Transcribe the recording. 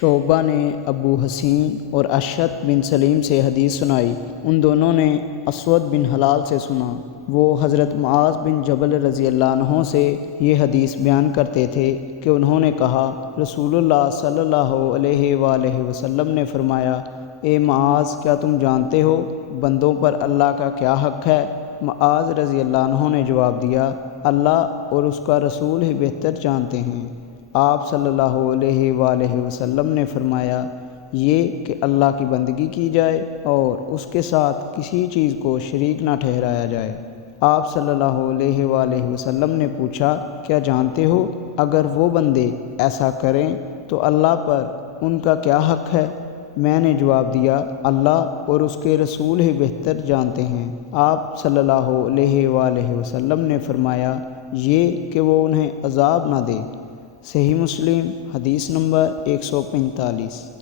شعبہ نے ابو حسین اور اشعث بن سلیم سے حدیث سنائی۔ ان دونوں نے اسود بن ہلال سے سنا۔ وہ حضرت معاذ بن جبل رضی اللہ عنہ سے یہ حدیث بیان کرتے تھے کہ انہوں نے کہا، رسول اللہ صلی اللہ علیہ وآلہ وسلم نے فرمایا، اے معاذ، کیا تم جانتے ہو بندوں پر اللہ کا کیا حق ہے؟ معاذ رضی اللہ عنہ نے جواب دیا، اللہ اور اس کا رسول ہی بہتر جانتے ہیں۔ آپ صلی اللہ علیہ وآلہ وسلم نے فرمایا، یہ کہ اللہ کی بندگی کی جائے اور اس کے ساتھ کسی چیز کو شریک نہ ٹھہرایا جائے۔ آپ صلی اللہ علیہ وآلہ وسلم نے پوچھا، کیا جانتے ہو اگر وہ بندے ایسا کریں تو اللہ پر ان کا کیا حق ہے؟ میں نے جواب دیا، اللہ اور اس کے رسول ہی بہتر جانتے ہیں۔ آپ صلی اللہ علیہ وآلہ وسلم نے فرمایا، یہ کہ وہ انہیں عذاب نہ دے۔ صحیح مسلم حدیث نمبر 145۔